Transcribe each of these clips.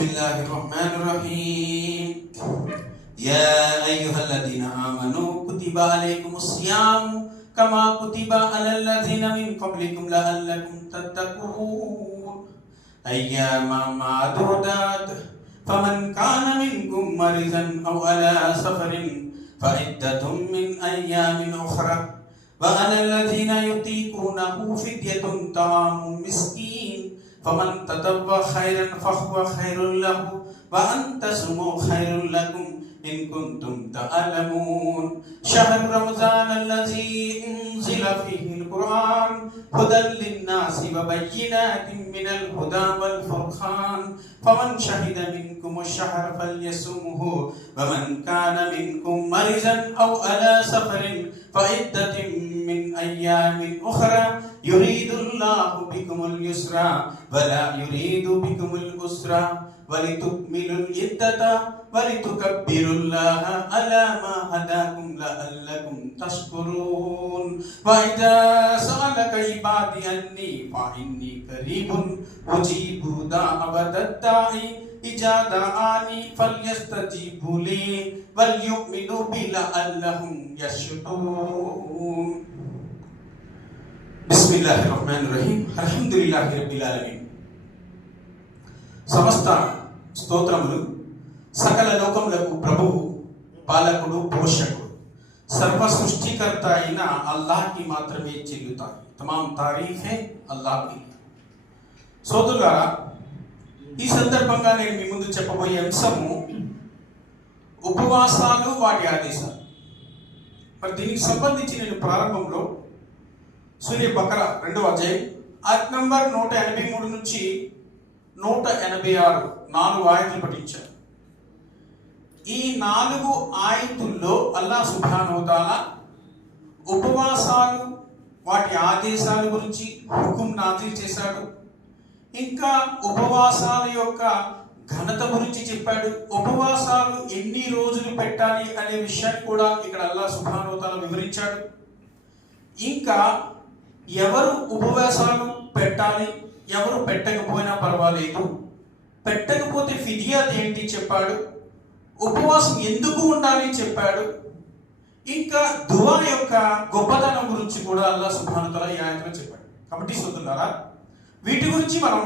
बिस्मिल्लाहिर्रहमानिर्रहीम। या अय्युहल्लज़ीना आमनू कुतिबा अलैकुमुस्सियाम कमा कुतिबा अलल्लज़ीना मिन क़ब्लिकुम लअल्लकुम तत्तक़ून अय्यामा मादूदात फमन काना मिनकुम मरीज़न औ अला सफ़रिन फ़इद्दतुम मिन अय्यामिन उख़रा व अलल्लज़ीना युतीक़ूनहु फ़िद्यतुन तआमु मिस्कीन फमन ततव्वा खैरन फहुवा खैरुल लहु व अन तसुमू खैरुल लकुम इन कुंतुम तअलमून। शहर रमज़ान अल्लज़ी उन्ज़िला फ़ीहिल क़ुरआन हुदल लिन्नासि व बय्यिनातिन मिनल हुदा वल फ़ुरक़ान फमन शहिद मिनकुमुश शहर फ़ल्यसुमहु व मन काना मिनकुम मरीज़न औ अला सफ़रिन फ़इद्दतिन मिन अय्यामिन उख़रा युरीदुल्लाहु बिकुमुल युस्रा वला युरीदु बिकुमुल उसरा वलितुकमिलुल इद्दता वलितुकब्बिरुल्लाह अला मा हदाकुम लअल्लकुम तशकुरून। व इज़ा सअलका इबादी अन्नी फ़इन्नी क़रीबुन उजीबु दाअवतद दाई इज़ा दआनी फ़ल्यस्तजीबू ली वलयुमिनु बि लअल्लहुम यशकुरून। बिस्मिल्लाहिर्रहमानिर्रहीम। अल्हम्दुलिल्लाहि रब्बिल आलमीन। సమస్త స్తోత్రములు సకల లోకములకు ప్రభువు, పాలకుడు, పోషకుడు, సర్వ సృష్టికర్త అయిన అల్లాహ్కి మాత్రమే చెల్లుతాయి. తమాం తారీఫే అల్లాహ్కి. సోదరులారా, ఈ సందర్భంగా నేను మీ ముందు చెప్పబోయే అంశము ఉపవాసాలు, వాటి ఆదేశాలు. మరి దీనికి సంబంధించి నేను ప్రారంభంలో సూర్య బకరా 2వ అధ్యాయం ఆయత్ నంబర్ 183 నుంచి 186 4 ఆయతులు పఠించారు. ఈ 4 ఆయతుల్లో అల్లాహ్ సుబ్హానహు వ తఆలా ఉపవాసాలు, వాటి ఆదేశాల గురించి హుకుం నాజిల్ చేశాడు. ఇంకా ఉపవాసాల యొక్క ఘనత గురించి చెప్పాడు. ఉపవాసాలు ఎన్ని రోజులు పెట్టాలి అనే విషయాన్ని కూడా ఇక్కడ అల్లాహ్ సుబ్హానహు వ తఆలా వివరించాడు. ఇంకా ఎవరు ఉపవాసాలు పెట్టాలి, ఎవరు పెట్టకపోయినా పర్వాలేదు, పెట్టకపోతే ఫిదియా ఏంటి చెప్పాడు. ఉపవాసం ఎందుకు ఉండాలి చెప్పాడు. ఇంకా దువా యొక్క గొప్పతనం గురించి కూడా అల్లాహ్ సుబ్హానహు వ తఆలా ఈ ఆయతలో చెప్పాడు. కాబట్టి సోదరులారా, వీటి గురించి మనం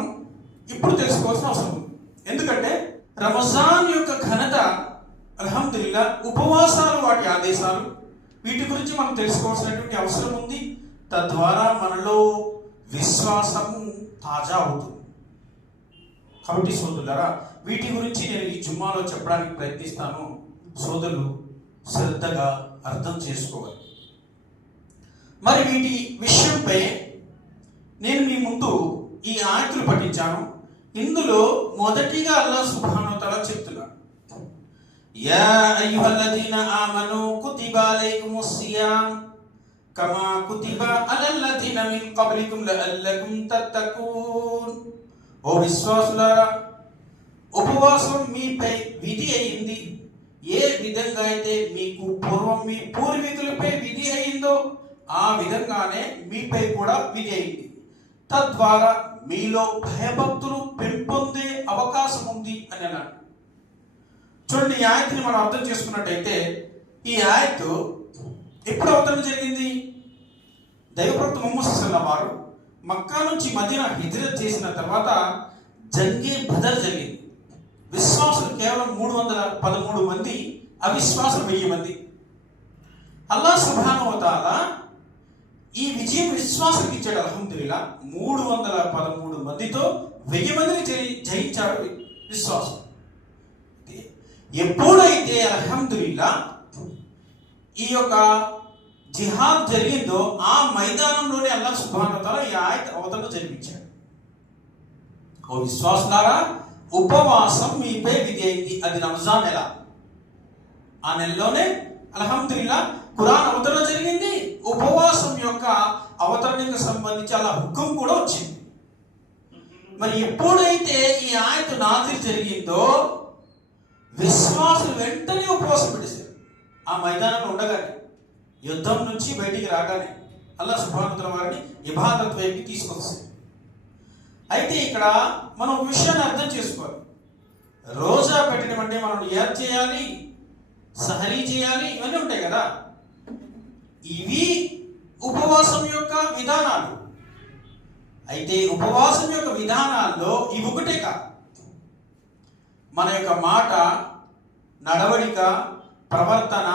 ఇప్పుడు తెలుసుకోవాల్సిన అవసరం ఉంది. ఎందుకంటే రంజాన్ యొక్క ఘనత, అల్హమ్దులిల్లాహ్, ఉపవాసాలు, వాటి ఆదేశాలు, వీటి గురించి మనం తెలుసుకోవాల్సినటువంటి అవసరం ఉంది. తద్వారా మనలో విశ్వాసము తాజా అవుతుంది. కాబట్టి సోదరులారా, వీటి గురించి నేను ఈ జుమ్మాలో చెప్పడానికి ప్రయత్నిస్తాను. సోదరులు శ్రద్ధగా అర్థం చేసుకోవాలి. మరి వీటి విషయంపై నేను మీ ముందు ఈ ఆయతులు పఠించాను. ఇందులో మొదటిగా అల్లాహ్ సుబ్హానహు వ తఆలా చెప్తున్నాడు, యా అయ్యుహల్లజీనా ఆమనూ కుతిబా అలైకుముస్సియామ్ కమా కుతిబా అలల్లజీనా మిన్ क़ब्लिकुम లఅల్లకుం తత్తకూన్. ఓ విశ్వాసులారా, ఉపవాసం మీపై విధి అయింది. ఏ విధంగా అయితే మీకు పూర్వం మీ పూర్వీకులపై విధి అయిందో ఆ విధంగానే మీపై కూడా విధి అయింది. తద్వారా మీలో భయభక్తులు పెంపొందే అవకాశం ఉంది అని అన్నాడు. చూడండి, ఈ ఆయత్ని మనం అర్థం చేసుకున్నట్టయితే, ఈ ఆయత్ ఎప్పుడు అవతరణ జరిగింది? దైవప్రవక్త ముహమ్మద్ సల్లల్లాహు వారు మక్కా నుంచి మదీనా హిజ్రత్ చేసిన తర్వాత జంగే బదర్ జరిగింది. విశ్వాసులు కేవలం 313 మంది, అవిశ్వాసులు 1000 మంది. అల్లాహ్ సుబ్హానహు వ తఆలా ఈ విజయం విశ్వాసులకు ఇచ్చాడు. అల్హమ్దులిల్లాహ్, 313 మందితో 1000 మందిని జయించాడు విశ్వాసం. ఎప్పుడైతే అల్హమ్దులిల్లాహ్ ఈ యొక్క జిహాద్ జరిగిందో ఆ మైదానంలోనే అల్లాహ్ సుబ్హానహు వ తఆలా ఈ ఆయత్ అవతరణ జరిపించాడు. ఓ విశ్వాసులారా, ఉపవాసం మీపై విధి అయింది. అది రంజాన్ నెల. ఆ నెలలోనే అల్హమ్దులిల్లాహ్ ఖురాన్ అవతరణ జరిగింది. ఉపవాసం యొక్క అవతరణకు సంబంధించి అలా హుకుం కూడా వచ్చింది. మరి ఎప్పుడైతే ఈ ఆయత్ నాజిల్ జరిగిందో విశ్వాసులు వెంటనే ఉపవాసం పెట్టేశారు. ఆ మైదానంలో ఉండగానే, యుద్ధం నుంచి బయటికి రాగానే అల్లాహ్ సుబ్హానహు వ తఆలా వారిని ఇబాదత్ వైపుకి తీసుకొచ్చారు. అయితే ఇక్కడ మనం ఒక విషయాన్ని అర్థం చేసుకోవాలి. రోజా పెట్టడం అంటే మనం యాద్ చేయాలి, సహరీ చేయాలి, ఇవన్నీ ఉంటాయి కదా. ఇవి ఉపవాసం యొక్క విధానాలు. అయితే ఉపవాసం యొక్క విధానాల్లో ఇవి ఒకటే కాదు. మన యొక్క మాట, నడవడిక, ప్రవర్తన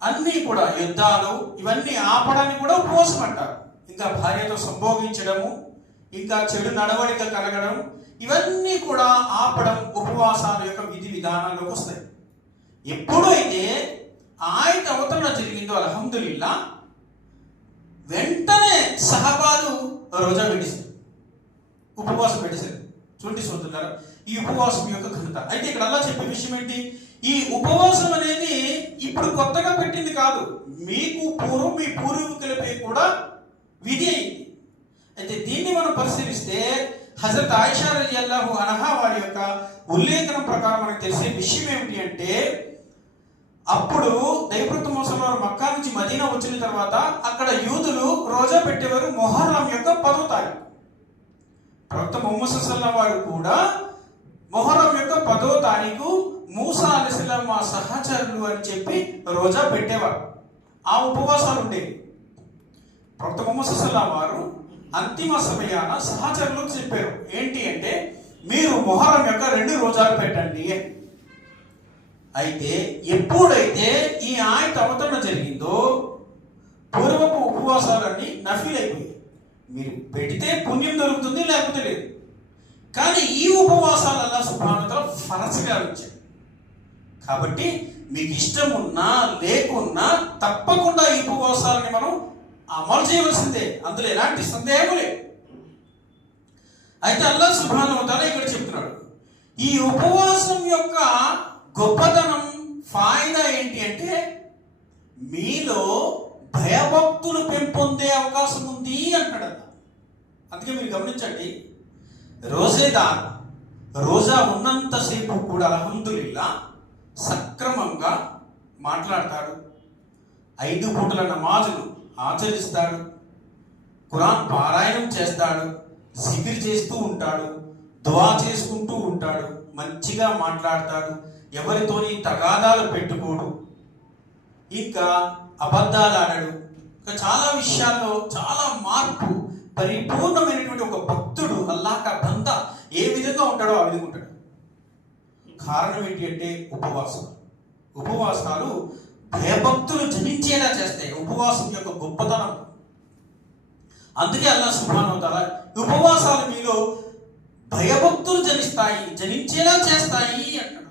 అన్నీ కూడా, యుద్ధాలు ఇవన్నీ ఆపడానికి కూడా ఉపవాసం అంటారు. ఇంకా భార్యతో సంభోగించడము, ఇంకా చెడు నడవడిక కలగడం, ఇవన్నీ కూడా ఆపడం ఉపవాసాల యొక్క విధి విధానాల్లోకి వస్తాయి. ఎప్పుడైతే ఆయత అవతరణ జరిగిందో అల్హమ్దులిల్లా, వెంటనే సహబాలు రోజా పెట్టేశారు, ఉపవాసం పెట్టేశారు. చూడండి సోదరులారా, ఈ ఉపవాసం యొక్క ఘనత. అయితే ఇక్కడ అల్లా చెప్పే విషయం ఏంటి? ఈ ఉపవాసం అనేది ఇప్పుడు కొత్తగా పెట్టింది కాదు, మీకు పూర్వం మీ పూర్వీకులపై కూడా విధి అయింది. అయితే దీన్ని మనం పరిశీలిస్తే హజరత్ ఆయిషా రలియల్లాహు అన్హా వారి యొక్క ఉల్లేఖనం ప్రకారం మనకు తెలిసే విషయం ఏమిటి అంటే, అప్పుడు దైవప్రవక్త ముహమ్మద్ వారు మక్కా నుంచి మదీనా వచ్చిన తర్వాత అక్కడ యూదులు రోజా పెట్టేవారు మొహర్రం యొక్క 10వ తారీఖు. ప్రవక్త ముహమ్మద్ సల్లల్లాహు వారు కూడా మొహర్రం యొక్క 10వ తారీఖు మూసా అలైహిస్సలాం మా సహచరులు అని చెప్పి రోజా పెట్టేవారు. ఆ ఉపవాసాలు ఉండేవి. ప్రవక్త ముహమ్మద్ సల్లల్లాహు వారు అంతిమ సమయాన సహచరులకు చెప్పారు ఏంటి అంటే, మీరు మొహర్రం యొక్క 2 రోజాలు పెట్టండి అని. అయితే ఎప్పుడైతే ఈ ఆయత అవతరణ జరిగిందో పూర్వపు ఉపవాసాలన్నీ నఫీల్ అయిపోయాయి. మీరు పెడితే పుణ్యం దొరుకుతుంది, లేకపోతే లేదు. కానీ ఈ ఉపవాసాలు అల్లాహ్ సుబ్హానహు వ తఆలా ఫరజ్గా ఉంచారు. కాబట్టి మీకు ఇష్టం ఉన్నా లేకున్నా తప్పకుండా ఈ ఉపవాసాలని మనం అమలు చేయవలసిందే, అందులో ఎలాంటి సందేహం లేదు. అయితే అల్లాహ్ సుబ్హానహు వ తఆలా ఇక్కడ చెప్తున్నాడు, ఈ ఉపవాసం యొక్క గొప్పతనం, ఫాయిదా ఏంటి అంటే, మీలో భయభక్తులు పెంపొందే అవకాశం ఉంది అంటాడు. అందుకే మీరు గమనించండి, రోజేదార్ రోజా ఉన్నంతసేపు కూడా అల్హమ్దులిల్లా సక్రమంగా మాట్లాడతాడు, 5 పూటల నమాజులు ఆచరిస్తాడు, ఖురాన్ పారాయణం చేస్తాడు, జికిర్ చేస్తూ ఉంటాడు, దువా చేసుకుంటూ ఉంటాడు, మంచిగా మాట్లాడతాడు, ఎవరితోని తగాదాలు పెట్టుకోడు, ఇంకా అబద్ధాలు ఆడడు. ఇంకా చాలా విషయాల్లో చాలా మార్పు, పరిపూర్ణమైనటువంటి ఒక భక్తుడు, అల్లాహ్ కా బందా ఏ విధంగా ఉంటాడో ఆ విధంగా ఉంటాడు. కారణం ఏంటి అంటే ఉపవాసం. ఉపవాసాలు భయభక్తులు జనించేలా చేస్తాయి, ఉపవాసం యొక్క గొప్పతనం. అందుకే అల్లాహ్ సుబ్హానహు వ తఆలా ఉపవాసాలు మీలో భయభక్తులు జనించేలా చేస్తాయి అంటాడు.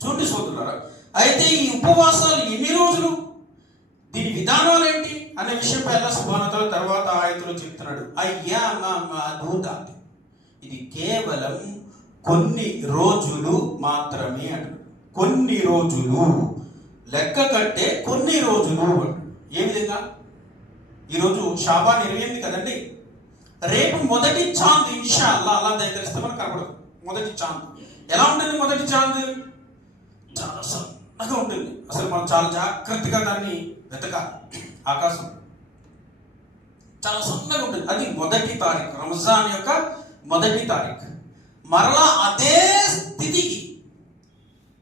చూడండి సోదరులారా, అయితే ఈ ఉపవాసాలు ఎన్ని రోజులు, దీని విధానాలు ఏంటి అనే విషయంపై అల్లాహ్ సుబ్హానహు వ తఆలా తర్వాత ఆయతులో చెప్తున్నాడు. అయ్యామ మఅదూదాత్, ఇది కేవలం కొన్ని రోజులు మాత్రమే అంటాడు. కొన్ని రోజులు లెక్క కట్టే కొన్ని రోజులు అంటాడు. ఏ విధంగా? ఈరోజు షాబాన్ 28 కదండి, రేపు మొదటి చాంద్ ఇన్షా అల్లా అలా దగ్గరిస్తే మనకు కనపడదు. మొదటి చాంద్ ఎలా ఉంటుంది? మొదటి చాంద్ చాలా సన్నగా ఉంటుంది. అసలు మనం చాలా జాగ్రత్తగా దాన్ని వెతకాలి. ఆకాశం చాలా సన్నగా ఉంటుంది. అది మొదటి తారీఖు, రంజాన్ యొక్క మొదటి తారీఖు. మరలా అదే స్థితికి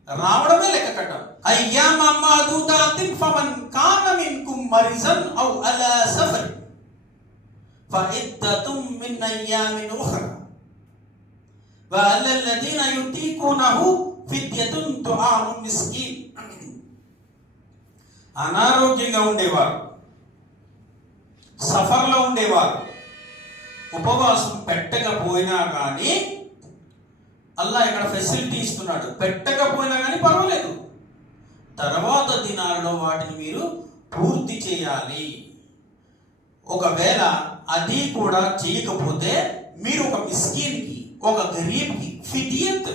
రావడమే లెక్క కట్టం. అయ్యామ మఅదూదాతిన్ ఫమన్ కాన మిన్కుం మరిజన్ ఔ అలా సఫర్ ఫఇద్దతుం మిన్ అయ్యామిన్ ఉఖ్రా వఅలల్లదీన యుతీకునహు ఫిద్యతున్ తుఆము మిస్కీన్. అనారోగ్యంగా ఉండేవారు, సఫర్లో ఉండేవారు, ఉపవాసం పెట్టకపోయినా కానీ అల్లా ఇక్కడ ఫెసిలిటీ ఇస్తున్నాడు. పెట్టకపోయినా కానీ పర్వాలేదు, తర్వాత దినాలలో వాటిని మీరు పూర్తి చేయాలి. ఒకవేళ అది కూడా చేయకపోతే మీరు ఒక మిస్కీన్కి, ఒక గరీబ్కి ఫిదియత్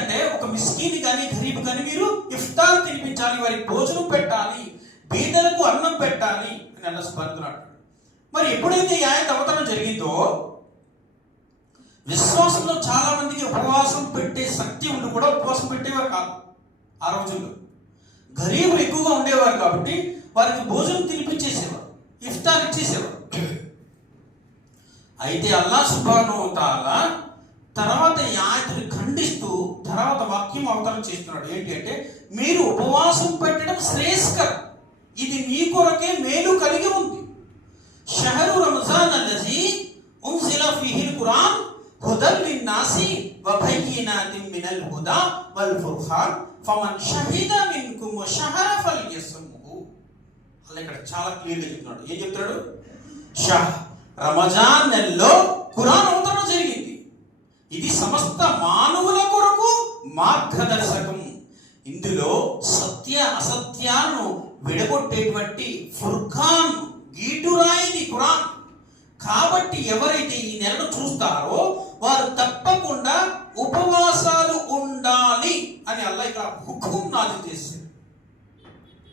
అంటే ఒక మిస్కీన్ కానీ గరీబ్ కానీ మీరు ఇఫ్తార్ తినిపించాలి, వారికి భోజనం పెట్టాలి, బీదలకు అన్నం పెట్టాలి అని అన్న స్పందనాడు. మరి ఎప్పుడైతే ఈ ఆయత అవతరణ జరిగిందో విశ్వాసంలో చాలా మందికి ఉపవాసం పెట్టే శక్తి ఉండి కూడా ఉపవాసం పెట్టేవారు కాదు. ఆ రోజుల్లో గరీబులు ఎక్కువగా ఉండేవారు కాబట్టి వారికి భోజనం తినిపించేసేవారు, ఇఫ్తార్ ఇచ్చేసేవారు. అయితే అల్లాహ్ సుబ్హానహు వ తఆలా తర్వాత ఈ ఆయతుని ఖండిస్తూ తర్వాత వాక్యం అవతరణ చేస్తున్నాడు. ఏంటి అంటే, మీరు ఉపవాసం పెట్టడం శ్రేయస్కరం, ఇది మీ కొరకే మేలు కలిగి ఉంది. షహరు రంజాన్ అల్లజీ ఉన్జిల ఫీహిల్ ఖురాన్ హుదల్ లిన్నాసి వ బయ్యినాతిన్ మినల్ హుదా వల్ ఫుర్ఖాన్ ఫమన్ షహిద మిన్కుమ్ షహర ఫల్యస్ముహు. అలా ఇక్కడ చాలా క్లియర్గా చెప్తున్నాడు. ఏం చెప్తాడు? రమజాన్ నెలలో ఖురాన్ అవతరణ జరిగింది, ఇది సమస్త మానవుల కొరకు మార్గదర్శకం. ఇందులో సత్య అసత్యాలను విడగొట్టేటువంటి ఫుర్ఖాన్ గీటురాయిది ఖురాన్. కాబట్టి ఎవరైతే ఈ నెలను చూస్తారో వారు తప్పకుండా ఉపవాసాలు ఉండాలి అని అల్లాహ్ ఇక్కడ హుకుం నాజిల్ చేశాడు.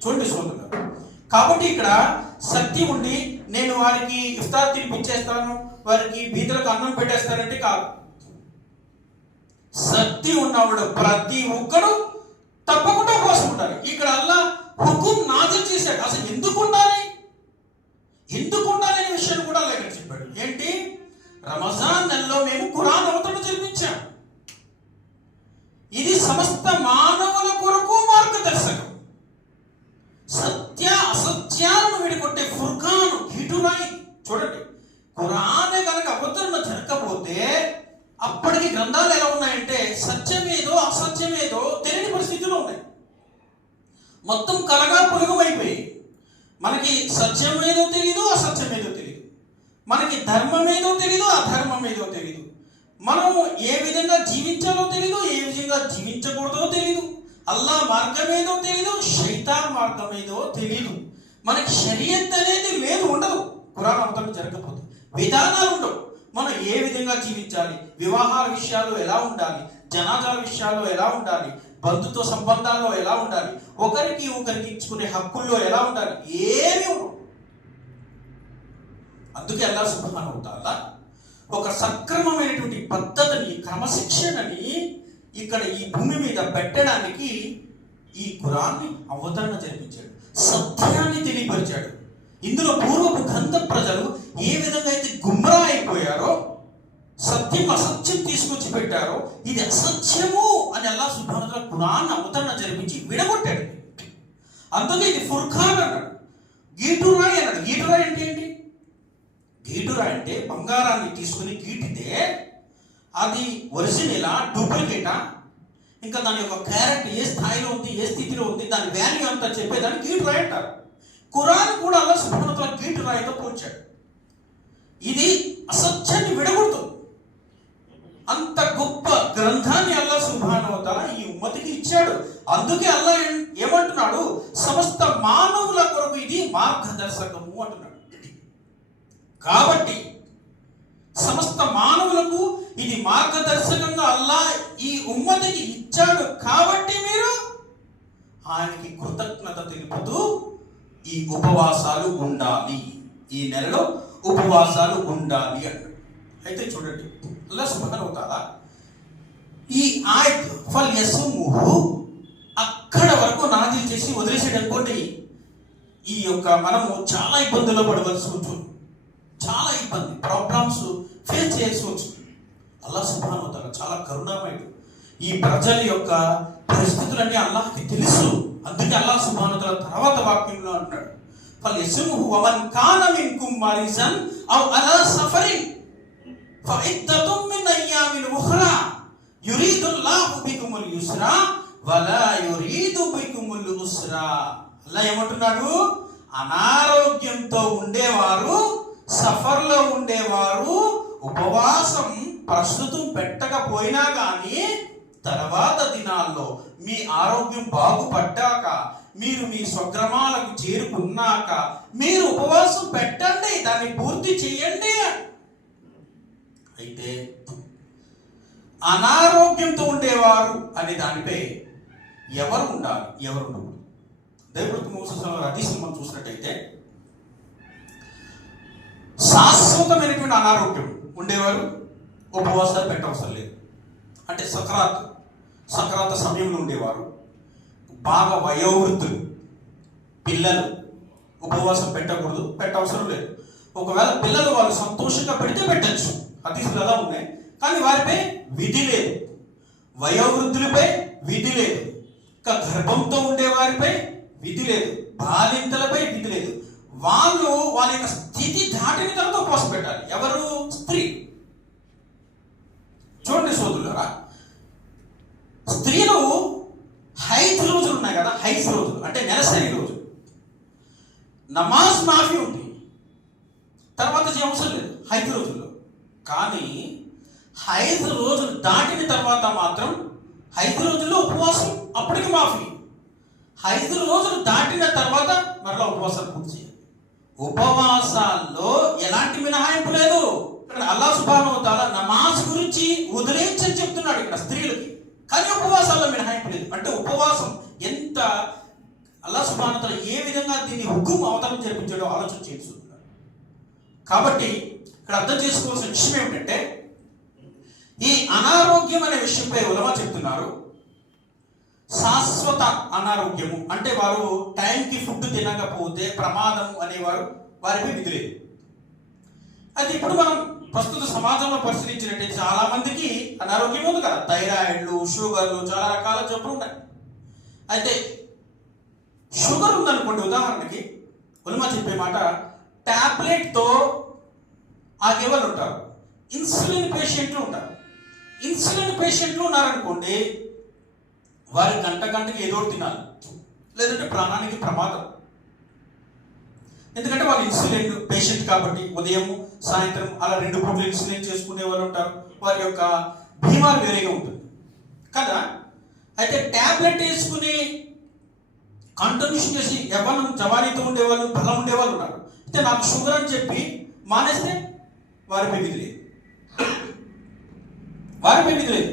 చూడండి సోదరులు, కాబట్టి ఇక్కడ సత్యం ఉండి నేను వారికి ఇఫ్తార్ తినిపించేస్తాను, వారికి బీదలకు అన్నం పెట్టేస్తానంటే కాదు. సత్యం ఉన్నవాడు ప్రతి ఒక్కడు తప్పకుండా ఉపవాసం ఉండాలి. ఇక్కడ అల్లాహ్ హుకుం నాజిల్ చేశాడు. అసలు ఎందుకు ఉండాలి అనే విషయాన్ని కూడా అల్లాహ్ ఇక్కడ చెప్పాడు. ఏంటి? రమజాన్ నెలలో మేము ఖురాన్ అవతరణ జరిపించాం, ఇది సమస్త మానవుల కొరకు మార్గదర్శకం. సత్య అసత్యాలను విడికొట్టే ఫుర్ఖాన్ హిటురాయి. చూడండి, ఖురాన్ కనుక అవతరణ జరగకపోతే అప్పటికి గ్రంథాలు ఎలా ఉన్నాయంటే సత్యమేదో అసత్యమేదో తెలియని పరిస్థితులు ఉన్నాయి. మొత్తం కలగా పులుగుమైపోయి మనకి సత్యం ఏదో తెలియదు, అసత్యం ఏదో తెలియదు, మనకి ధర్మం ఏదో తెలియదు, అధర్మం ఏదో తెలియదు, మనం ఏ విధంగా జీవించాలో తెలియదు, ఏ విధంగా జీవించకూడదో తెలియదు, అల్లాహ్ మార్గం ఏదో తెలియదు, శైతాన్ మార్గం ఏదో తెలియదు. మనకి షరియత్ అనేది లేదు, ఉండదు. ఖురాన్ అవతరణ జరగకపోతే విధానాలు ఉండవు. మనం ఏ విధంగా జీవించాలి, వివాహాల విషయాల్లో ఎలా ఉండాలి, జనాజాల విషయాల్లో ఎలా ఉండాలి, బంధుత్వ సంబంధాల్లో ఎలా ఉండాలి, ఒకరికి ఇచ్చుకునే హక్కుల్లో ఎలా ఉండాలి, ఏమీ ఉండవు. అందుకే అల్లాహ్ సుబ్హానహు వ తఆలా ఒక సక్రమమైనటువంటి పద్ధతిని, క్రమశిక్షణని ఇక్కడ ఈ భూమి మీద పెట్టడానికి ఈ ఖురాన్ని అవతరణ జరిపించాడు, సత్యాన్ని తెలియపరిచాడు. ఇందులో పూర్వపు గ్రంథ ప్రజలు ఏ విధంగా అయితే గుమ్రా అయిపోయారో, సత్యం అసత్యం తీసుకొచ్చి పెట్టారో, ఇది అసత్యము అని అల్లాహ్ సుబ్హానహు వ తఆలా ఖురాన్ అవతరణ జరిపించి విడగొట్టాడు. అందుకే ఇది ఫుర్ఖాన్ అన్నాడు, గీటురాయి అన్నాడు. గీటురాయి అంటే ఏంటి? గీటురాయి అంటే బంగారాన్ని తీసుకుని గీటితే అది ఒరిజినలా డూప్లికేటా, ఇంకా దాని యొక్క క్యారెక్టర్ ఏ స్థాయిలో ఉంది, ఏ స్థితిలో ఉంది, దాని వాల్యూ అంతా చెప్పేదాన్ని గీటురాయి అంటారు. ఖురాన్ కూడా అల్లాహ్ సుబ్హానహు వ తఆలా గీటురాయితో పోల్చాడు. ఇది అసత్యాన్ని విడగొడుతుంది. అంత గొప్ప గ్రంథాన్ని అల్లాహ్ సుబ్హానహు వ తఆలా ఈ ఉమ్మతికి ఇచ్చాడు. అందుకే అల్లాహ్ ఏమంటున్నాడు? సమస్త మానవుల కొరకు ఇది మార్గదర్శకము అంటున్నాడు. కాబట్టి సమస్త మానవులకు ఇది మార్గదర్శకంగా అల్లాహ్ ఈ ఉమ్మతికి ఇచ్చాడు. కాబట్టి మీరు ఆయనకి కృతజ్ఞత తెలుపుతూ ఈ ఉపవాసాలు ఉండాలి, ఈ నెలలో ఉపవాసాలు ఉండాలి అన్నాడు. అయితే చూడండి, అల్లాహ్ సుబ్హానహు వ తఆలా ఈ ఆయత్ ఫల్యస్ముహు అక్కడ వరకు నాజిల్ చేసి వదిలేసాడు అనుకోండి, ఈ యొక్క మనము చాలా ఇబ్బందుల్లో పడవలసి ఉంటుంది, చాలా ఇబ్బంది ప్రాబ్లమ్స్ ఫేస్ చేయాల్సి వచ్చింది. అల్లాహ్ సుబ్హానహు వ తఆలా చాలా కరుణామయుడు. ఈ ప్రజల యొక్క పరిస్థితులన్నీ అల్లాహ్కి తెలుసు. అందుకే అల్లాహ్ సుబ్హానహు వ తఆలా తర్వాత వాక్యంలో అంటున్నాడు, ఫల్యస్ముహు వమన్ కాన మిన్కుమ్ మరీజన్ ఔ అలా సఫరిన్ ఫఇద్దతుం మిన్ అయ్యామిన్ ఉఖ్రా యురీదుల్లాహు బికుముల్ యుస్రా వలా యురీదు బికుముల్ ఉస్రా. అల్లాహ్ ఏమంటున్నాడు? అనారోగ్యంతో ఉండేవారు, సఫర్లో ఉండేవారు ఉపవాసం ప్రస్తుతం పెట్టకపోయినా కానీ తర్వాత దినాల్లో మీ ఆరోగ్యం బాగుపడ్డాక, మీరు మీ స్వగ్రామాలకు చేరుకున్నాక మీరు ఉపవాసం పెట్టండి, దాన్ని పూర్తి చేయండి. అయితే అనారోగ్యంతో ఉండేవారు అనే దానిపై ఎవరు ఉండాలి, ఎవరు ఉండకూడదు? దైవభక్తి హదీసులు మనం చూసినట్టయితే శాశ్వతమైనటువంటి అనారోగ్యం ఉండేవారు ఉపవాసాలు పెట్టవసరం లేదు. అంటే సక్రాత సమయంలో ఉండేవారు, బాగా వయోవృద్ధులు, పిల్లలు ఉపవాసం పెట్టకూడదు, పెట్టవసరం లేదు. ఒకవేళ పిల్లలు వాళ్ళు సంతోషంగా పెడితే పెట్టచ్చు, హదీసులు అలా ఉన్నాయి. కానీ వారిపై విధి లేదు. వయోవృద్ధులపై విధి లేదు, ఇంకా గర్భంతో ఉండే వారిపై విధి లేదు, బాలింతలపై విధి లేదు. వాళ్ళు వాళ్ళ యొక్క స్థితి దాటిన తర్వాత ఉపవాసం పెట్టాలి. ఎవరు? స్త్రీ. చూడండి సోదరులారా, స్త్రీలు హైద్ రోజులు ఉన్నాయి కదా, హైద్ రోజులు అంటే నెలసరి రోజు, నమాజ్ మాఫీ ఉంది, తర్వాత అవసరం లేదు హైద్ రోజుల్లో. కానీ హైద్ రోజులు దాటిన తర్వాత మాత్రం హైద్ రోజుల్లో ఉపవాసం, అప్పటికి మాఫీ. హైద్ రోజులు దాటిన తర్వాత మరలా ఉపవాసాలు పూర్తి చేయాలి. ఉపవాసాల్లో ఎలాంటి మినహాయింపు లేదు. ఇక్కడ అల్లాహ్ సుబ్హానహు వ తఆలా నమాజ్ గురించి వదిలేయని చెప్తున్నాడు ఇక్కడ స్త్రీలకి, కానీ ఉపవాసాల్లో మినహాయింపు లేదు. అంటే ఉపవాసం ఎంత అల్లాహ్ సుబ్హానహు వ తఆలా ఏ విధంగా దీన్ని హుకుం అవతరం జరిపించాడో ఆలోచన చేస్తున్నాడు. కాబట్టి ఇక్కడ అర్థం చేసుకోవాల్సిన విషయం ఏమిటంటే, ఈ అనారోగ్యం అనే విషయంపై ఉలమా చెప్తున్నారు, శాశ్వత అనారోగ్యము అంటే వారు టైంకి ఫుడ్ తినకపోతే ప్రమాదం అనేవారు వారిపై విధి లేదు. అయితే ఇప్పుడు మనం ప్రస్తుత సమాజంలో పరిశీలించినట్టే చాలా మందికి అనారోగ్యం ఉంది కదా, థైరాయిడ్లు, షుగర్లు, చాలా రకాల జబ్బులు ఉన్నాయి. అయితే షుగర్ ఉందనుకోండి, ఉదాహరణకి ఉలమా చెప్పే మాట, టాబ్లెట్తో ఆగేవాళ్ళు ఉంటారు, ఇన్సులిన్ పేషెంట్లు ఉంటారు. ఇన్సులిన్ పేషెంట్లు ఉన్నారనుకోండి, వారి గంటకి ఏదో తినాలి, లేదంటే ప్రాణానికి ప్రమాదం. ఎందుకంటే వాళ్ళు ఇన్సులిన్ పేషెంట్ కాబట్టి ఉదయం సాయంత్రం అలా 2 పూటలు ఇన్సులిన్ చేసుకునే వాళ్ళు ఉంటారు. వారి యొక్క బీమారు వేరేగా ఉంటుంది కదా. అయితే ట్యాబ్లెట్ వేసుకుని కంటిన్యూషన్ చేసి యవ్వనం జవానీతో ఉండేవాళ్ళు, బలం ఉండేవాళ్ళు ఉన్నారు. అయితే నాకు షుగర్ అని చెప్పి మానేస్తే వారిపై విధి లేదు, వారిపై విధి లేదు.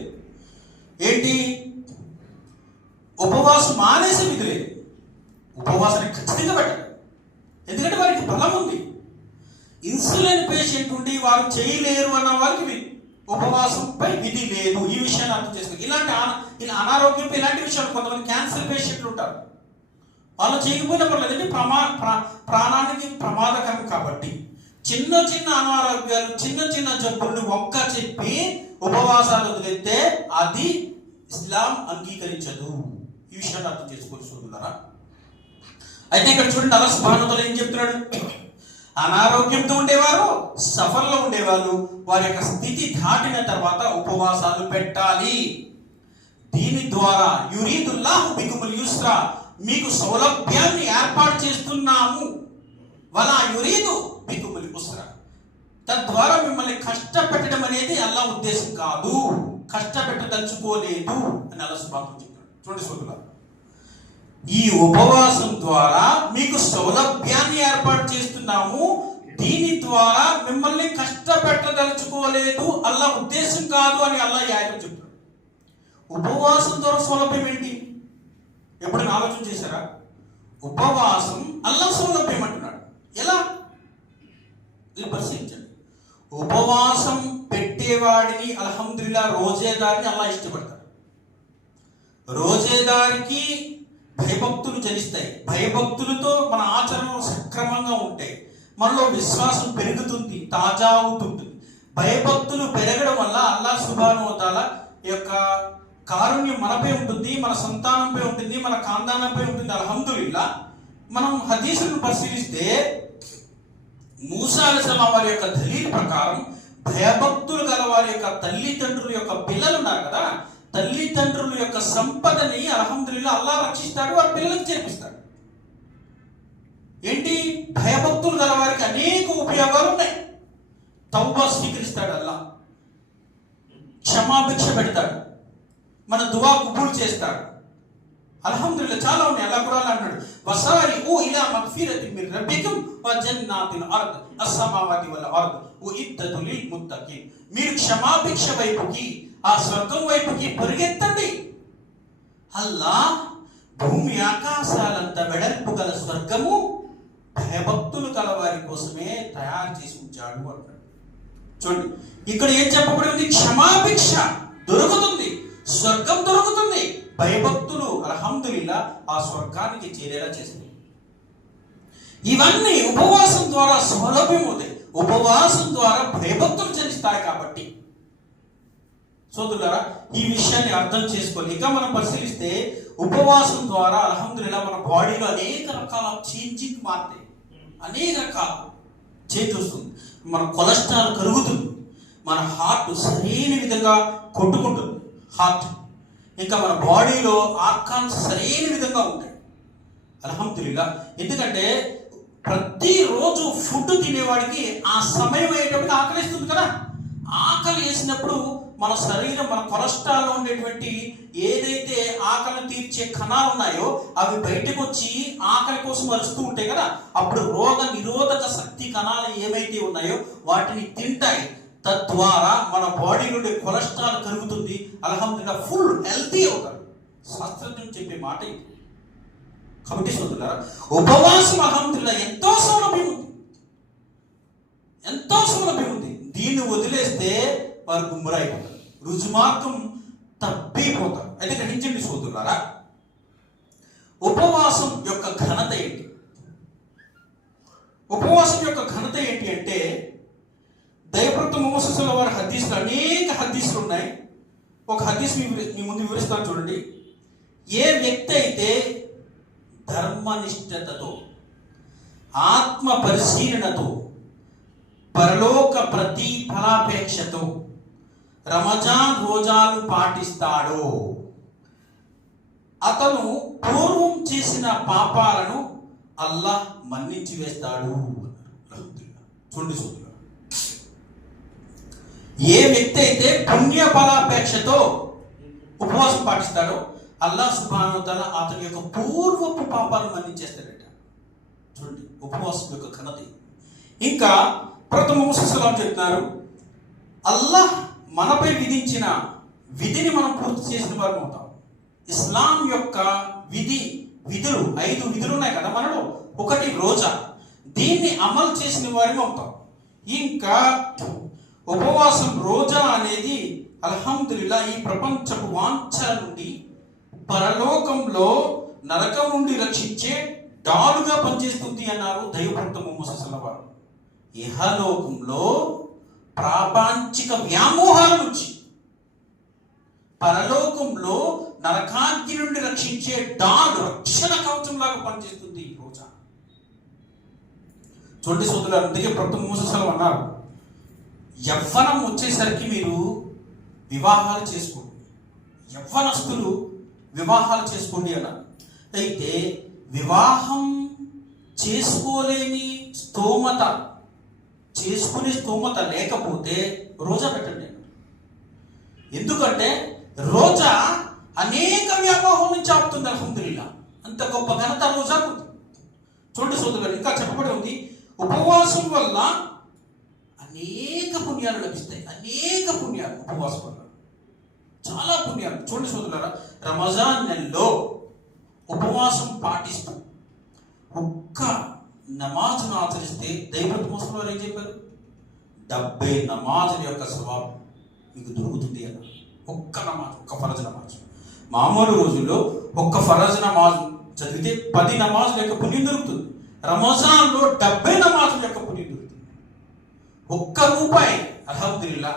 ఏంటి? ఉపవాసం మానేసే విధి లేదు, ఉపవాసాన్ని ఖచ్చితంగా పెట్టాలి. ఎందుకంటే వారికి బలం ఉంది. ఇన్సులిన్ పేషెంట్ ఉండి వారు చేయలేరు అన్న వారికి ఉపవాసంపై విధి లేదు. ఈ విషయాన్ని అర్థం చేసుకోవాలి. ఇలాంటి అనారోగ్యంపై ఇలాంటి విషయాలు కొంతమంది క్యాన్సర్ పేషెంట్లు ఉంటారు, వాళ్ళు చేయకపోయినా పర్లేదు, ప్రాణానికి ప్రమాదకరం కాబట్టి చిన్న చిన్న అనారోగ్యాలు, చిన్న చిన్న జబ్బులను ఒక్క చెప్పి ఉపవాసాలు వదిలేస్తే అది ఇస్లాం అంగీకరించదు. ఈ విషయాన్ని అర్థం చేసుకోవాల్సిందిరా. అయితే ఇక్కడ చూడండి, అల్లాహ్ సుబ్హానహు వ తఆలా ఏం చెప్తున్నాడు? అనారోగ్యంతో ఉండేవారు, సఫర్లో ఉండేవారు, వారి యొక్క స్థితి దాటిన తర్వాత ఉపవాసాలు పెట్టాలి. దీని ద్వారా యురీదుల్లాహు బికుముల్ యుస్రా, మీకు సౌలభ్యాన్ని ఏర్పాటు చేస్తున్నాము, వలా యురీదు బికుముల్ ఉస్రా, తద్వారా మిమ్మల్ని కష్టపెట్టడం అనేది అల్లాహ్ ఉద్దేశం కాదు, కష్టపెట్టదలుచుకోలేదు అని అల్లాహ్ సుబ్హానహు వ తఆలా చెప్తున్నాడు. చూడండి సోదరులారా, ఈ ఉపవాసం ద్వారా మీకు సౌలభ్యాన్ని ఏర్పాటు చేస్తున్నాము, దీని ద్వారా మిమ్మల్ని కష్టపెట్టదలుచుకోలేదు, అల్లాహ్ ఉద్దేశం కాదు అని అల్లాహ్ ఈ ఆయనలో చెప్తున్నాడు. ఉపవాసం ద్వారా సౌలభ్యం ఏంటి? ఎప్పుడైనా ఆలోచన చేశారా? ఉపవాసం అల్లాహ్ సౌలభ్యం అంటున్నాడు. ఎలా? ఇది పరిశీలించండి. ఉపవాసం పెట్టేవాడిని అల్హమ్దులిల్లాహ్ రోజేదారిని అల్లాహ్ ఇష్టపడతాడు. రోజేదారికి భయభక్తులు జనిస్తాయి, భయభక్తులతో మన ఆచరణలు సక్రమంగా ఉంటాయి, మనలో విశ్వాసం పెరుగుతుంది, తాజా అవుతుంటుంది. భయభక్తులు పెరగడం వల్ల అల్లాహ్ సుబ్హానహు వ తఆలా యొక్క కారుణ్యం మనపై ఉంటుంది, మన సంతానంపై ఉంటుంది, మన ఖాందానంపై ఉంటుంది. అల్హమ్దులిల్లాహ్ మనం హదీసులను పరిశీలిస్తే మూసా అలైహిస్సలాం వారి యొక్క దలీల్ ప్రకారం భయభక్తులు గల వారి యొక్క తల్లిదండ్రుల యొక్క పిల్లలు ఉన్నారు కదా, తల్లిదండ్రుల యొక్క సంపదని అల్హమ్దులిల్లాహ్ అల్లాహ్ రక్షిస్తాడు, వారి పిల్లలకు చేర్పిస్తాడు. ఏంటి? భయభక్తులు గల వారికి అనేక ఉపయోగాలు ఉన్నాయి. తౌబా స్వీకరిస్తాడు అల్లాహ్, క్షమాభిక్ష పెడతాడు, మన దువా కుబూల్ చేస్తాడు. అల్హమ్దులిల్లాహ్ చాలా ఉన్నాయి. అల్లాహ్ ఖురాన్ అన్నాడు, వసారిఉ ఇలా మగ్ఫిరతిన్ మిర్ రబ్బికుమ్ వ జన్నాతిన్ అర్ద్ అస్-సమావాతి వల్ అర్ద్ ఉఇద్దతు లిల్ ముత్తఖీన్. మీరు క్షమాభిక్ష వైపుకి, ఆ స్వర్గం వైపుకి పరిగెత్తండి. అల్లాహ్ భూమి ఆకాశాలంత వెడల్పు గల స్వర్గము భయభక్తులు గల వారి కోసమే తయారు చేసి ఉంచాడు అంటాడు. చూడండి, ఇక్కడ ఏం చెప్పబడింది? క్షమాభిక్ష దొరుకుతుంది, స్వర్గం దొరుకుతుంది. భయభక్తులు అల్హమ్దులిల్లాహ్ ఆ స్వర్గానికి చేరేలా చేసింది. ఇవన్నీ ఉపవాసం ద్వారా సౌలభ్యం అవుతాయి. ఉపవాసం ద్వారా భయభక్తులు జనిస్తాయి కాబట్టి. సోదరులారా, ఈ విషయాన్ని అర్థం చేసుకోవాలి. ఇక మనం పరిశీలిస్తే ఉపవాసం ద్వారా అల్హమ్దులిల్లా మన బాడీలో అనేక రకాల చేంజింగ్ మారుతాయి, అనేక రకాల చేంజ్ వస్తుంది. మన కొలెస్ట్రాల్ కరుగుతుంది, మన హార్ట్ సరైన విధంగా కొట్టుకుంటుంది హార్ట్, ఇంకా మన బాడీలో ఆర్గాన్స్ సరైన విధంగా ఉంటాయి అల్హమ్దులిల్లా. ఎందుకంటే ప్రతిరోజు ఫుడ్ తినేవాడికి ఆ సమయం అయ్యేటప్పుడు ఆకలిస్తుంది కదా. ఆకలి వేసినప్పుడు మన శరీరం, మన కొలెస్ట్రాల్లో ఉండేటువంటి ఏదైతే ఆకలి తీర్చే కణాలు ఉన్నాయో అవి బయటకు వచ్చి ఆకలి కోసం అరుస్తూ ఉంటాయి కదా. అప్పుడు రోగ నిరోధక శక్తి కణాలు ఏమైతే ఉన్నాయో వాటిని తింటాయి. తద్వారా మన బాడీ నుండి కొలెస్ట్రాల్ కరుగుతుంది. అల్హమ్దులిల్లా ఫుల్ హెల్తీ అవుతారు. శాస్త్రజ్ఞులు చెప్పే మాట ఇది. కాబట్టి సోదరులారా, ఉపవాసం అల్హమ్దులిల్లా ఎంతో సౌలభ్యం ఉంది, ఎంతో సౌలభ్యం ఉంది. దీన్ని వదిలేస్తే వారు గుమ్మరైపోతారు, రుజుమార్గం తప్పిపోతారు. అయితే గ్రహించండి సోదరులారా, ఉపవాసం యొక్క ఘనత ఏంటి? ఉపవాసం యొక్క ఘనత ఏంటి అంటే, దైవప్రవక్త ముహమ్మద్ సల్లల్లాహు అలైహి వసల్లం హదీసులు, అనేక హదీసులు ఉన్నాయి. ఒక హదీస్ మీ ముందు వివరిస్తాను చూడండి. ఏ వ్యక్తి అయితే ధర్మనిష్టతతో, ఆత్మ పరిశీలనతో, పరలోక ప్రతిఫలాపేక్షతో రమజాన్ రోజాలు పాటిస్తాడో అతను పూర్వం చేసిన పాపాలను అల్లాహ్ మన్నించి వేస్తాడు. చూడండి సోదరులారా, ఏ వ్యక్తి అయితే పుణ్య ఫలాపేక్షతో ఉపవాసం పాటిస్తాడో అల్లాహ్ సుబ్హానహు వ తఆలా అతని యొక్క పూర్వపు పాపాలను మన్నించేస్తాడట. చూడండి ఉపవాసం యొక్క ఘనత. ఇంకా ప్రవక్త ముహమ్మద్ సల్లల్లాహు అలైహి వసల్లం చెప్తున్నారు, అల్లాహ్ మనపై విధించిన విధిని మనం పూర్తి చేసిన వారు అవుతాం. ఇస్లాం యొక్క విధులు 5 విధులు ఉన్నాయి కదా మనలో. ఒకటి రోజా, దీన్ని అమలు చేసిన వారి అవుతాం. ఇంకా ఉపవాసం, రోజా అనేది అల్హమ్దులిల్లా ఈ ప్రపంచపు వాంఛల నుండి పరలోకంలో నరకం నుండి రక్షించే డాలుగా పనిచేస్తుంది అన్నారు దైవప్రవక్త ముహమ్మద్ సల్లల్లాహు అలైహి వసల్లం. ఇహలోకంలో ప్రాపంచిక వ్యామోహాల నుంచి, పరలోకంలో నరకాగ్ని నుండి రక్షించే డాలు, రక్షణ కవచంలాగా పనిచేస్తుంది ఈ రోజా. చూడండి సోదరులారా, అందుకే ప్రవక్త ముహమ్మద్ సల్లల్లాహు అలైహి వసల్లం అన్నారు, యవ్వనం వచ్చేసరికి మీరు వివాహాలు చేసుకోండి, యవ్వనస్తులు వివాహాలు చేసుకోండి అన్నారు. అయితే వివాహం చేసుకోలేని చేసుకునే స్తోమత లేకపోతే రోజా పెట్టండి. ఎందుకంటే రోజా అనేక వ్యామోహం నుంచి ఆపుతుంది. అల్హమ్దులిల్లా, అంత గొప్ప ఘనత రోజా ఉంది. చూడండి సోదరులు, ఇంకా చెప్పబడి ఉంది, ఉపవాసం వల్ల అనేక పుణ్యాలు లభిస్తాయి. అనేక పుణ్యాలు ఉపవాసం వల్ల, చాలా పుణ్యాలు. చూడండి సోదరులారా, రమజాన్ నెలలో ఉపవాసం పాటిస్తూ ఒక్క నమాజును ఆచరిస్తే దైవప్రవక్త ముహమ్మద్ వారు ఏం చెప్పారు? 70 నమాజుల యొక్క స్వభావం మీకు దొరుకుతుంది అన్న. ఒక్క నమాజ్, ఒక్క ఫరజ్ నమాజ్. మామూలు రోజుల్లో ఒక్క ఫరజ్ నమాజ్ చదివితే 10 నమాజుల యొక్క పుణ్యం దొరుకుతుంది. రమజాన్లో 70 నమాజుల యొక్క పుణ్యం దొరుకుతుంది. ₹1 అల్హమ్దులిల్లా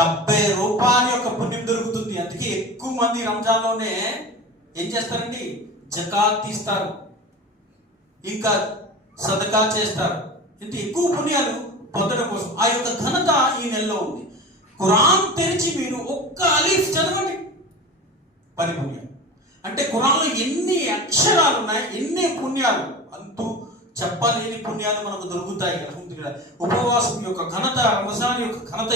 70 రూపాయల యొక్క పుణ్యం దొరుకుతుంది. అందుకే ఎక్కువ మంది రంజాన్లోనే ఏం చేస్తారండి? జకాత్ తీస్తారు, ఇంకా సదకా చేస్తారు. ఇంత ఎక్కువ పుణ్యాలు పొందడం కోసం ఆ యొక్క ఘనత ఈ నెలలో ఉంది. ఖురాన్ తెరిచి మీరు ఒక్క అలీఫ్ చదవండి, 10 పుణ్యాలు. అంటే ఖురాన్లో ఎన్ని అక్షరాలు ఉన్నాయి, ఎన్ని పుణ్యాలు, అంతూ చెప్పలేని పుణ్యాలు మనకు దొరుకుతాయి. అల్హమ్దులిల్లాహ్, ఉపవాసం యొక్క ఘనత, రమజాన్ యొక్క ఘనత.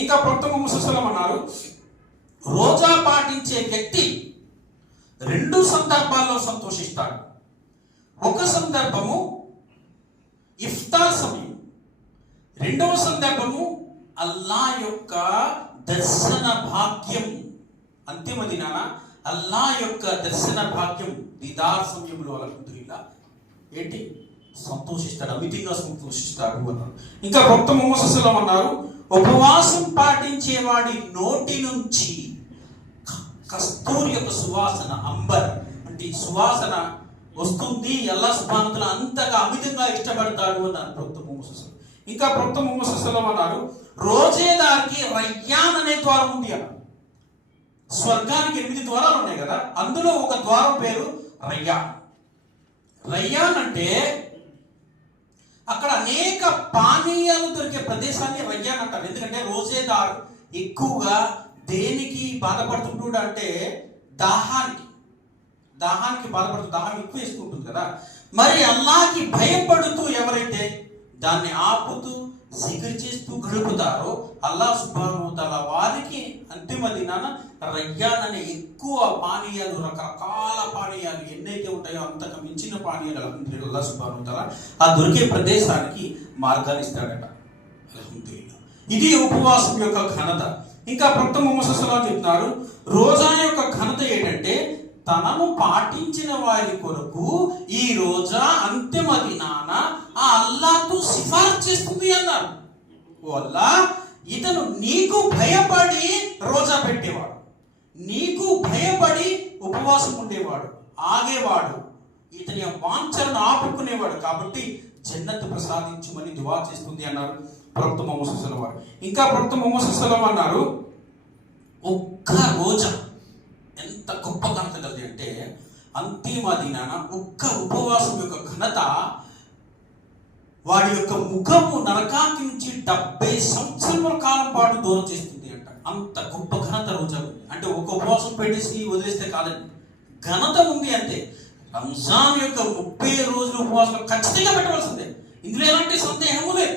ఇంకా ప్రవక్త ముహమ్మద్ సల్లల్లాహు అలైహి వసల్లం అన్నారు, రోజా పాటించే వ్యక్తి 2 సందర్భాల్లో సంతోషిస్తాడు. ఒక సందర్భము ఇఫ్తార్ సమయం, 2వ సందర్భము అల్లాహ్ యొక్క దర్శన భాగ్యం. అంతిమ దినాన అల్లాహ్ యొక్క దర్శన భాగ్యం, దీదార్ సమయంలో అల్హమ్దులిల్లాహ్ ఏంటి సంతోషిస్తాడు, అమితంగా సంతోషిస్తాడు అన్నారు. ఇంకా ప్రవక్త ముహమ్మద్ సల్లల్లాహు అలైహి వసల్లం అన్నారు, ఉపవాసం పాటించేవాడి నోటి నుంచి కస్తూరి యొక్క సువాసన, అంబర్ అంటే సువాసన వస్తుంది. అల్లాహ్ సుబ్హానహు వ తఆలా అంతగా అమితంగా ఇష్టపడతాడు అన్నారు ప్రవక్త ముహమ్మద్ సల్లల్లాహు అలైహి వసల్లం. ఇంకా ప్రవక్త ముహమ్మద్ సల్లల్లాహు అలైహి వసల్లం అన్నారు, రోజేదారికి రయ్యాన్ అనే ద్వారం ఉంది అన్నారు. స్వర్గానికి 8 ద్వారాలు ఉన్నాయి కదా, అందులో ఒక ద్వారం పేరు రయ్యాన్. రయ్యాన్ అంటే అక్కడ అనేక పానీయాలు దొరికే ప్రదేశాన్ని రయ్యాన్ అంటారు. ఎందుకంటే రోజేదారు ఎక్కువగా దేనికి బాధపడుతుంటాడు అంటే దాహానికి బాధపడుతూ, దాహం ఎక్కువ వేసుకుంటుంది కదా. మరి అల్లాహ్కి భయపడుతూ ఎవరైతే దాన్ని ఆపుతూ జిక్ర్ చేస్తూ గడుపుతారో అల్లాహ్ సుబ్హానహు వ తఆలా వారికి అంతిమ దినాన రయ్యాన్ అనే ఎక్కువ పానీయాలు, రకరకాల పానీయాలు ఎన్నైతే ఉంటాయో అంతకు మించిన పానీయాలు అల్లాహ్ సుబ్హానహు వ తఆలా ఆ దొరికే ప్రదేశానికి మార్గాన్ని ఇస్తాడట. అల్హమ్దులిల్లాహ్. ఇది ఉపవాసం యొక్క ఘనత. ఇంకా ప్రవక్త ముహమ్మద్ సల్లల్లాహు అలైహి వసల్లం చెప్తున్నారు, రోజా యొక్క ఘనత ఏంటంటే తనను పాటించిన వారి కొరకు ఈ రోజా అంతిమ దినాన ఆ అల్లాహ్తో సిఫారసు చేస్తుంది అన్నారు. ఓ అల్లాహ్, ఇతను నీకు భయపడి రోజా పెట్టేవాడు, నీకు భయపడి ఉపవాసం ఉండేవాడు, ఆగేవాడు, ఇతని వాంఛలను ఆపుకునేవాడు, కాబట్టి జన్నత్ ప్రసాదించుమని దువా చేస్తుంది అన్నారు ప్రవక్త ముహమ్మద్ సల్లల్లాహు అలైహి వసల్లం. ఇంకా ప్రవక్త ముహమ్మద్ సల్లల్లాహు అలైహి వసల్లం అన్నారు, ఒక్క రోజా ఎంత గొప్ప ఘనత కలిగి అంటే అంతిమ దినాన ఒక్క ఉపవాసం యొక్క ఘనత వాడి యొక్క ముఖము నరకాకి నుంచి 70 సంవత్సరాల కాలం పాటు దూరం చేస్తుంది అంట. అంత గొప్ప ఘనత రోజా ఉంది. అంటే ఒక ఉపవాసం పెట్టేసి వదిలేస్తే కాదండి, ఘనత ఉంది అంతే. రంజాన్ యొక్క 30 రోజుల ఉపవాసం ఖచ్చితంగా పెట్టవలసిందే, ఇందులో ఎలాంటి సందేహము లేదు.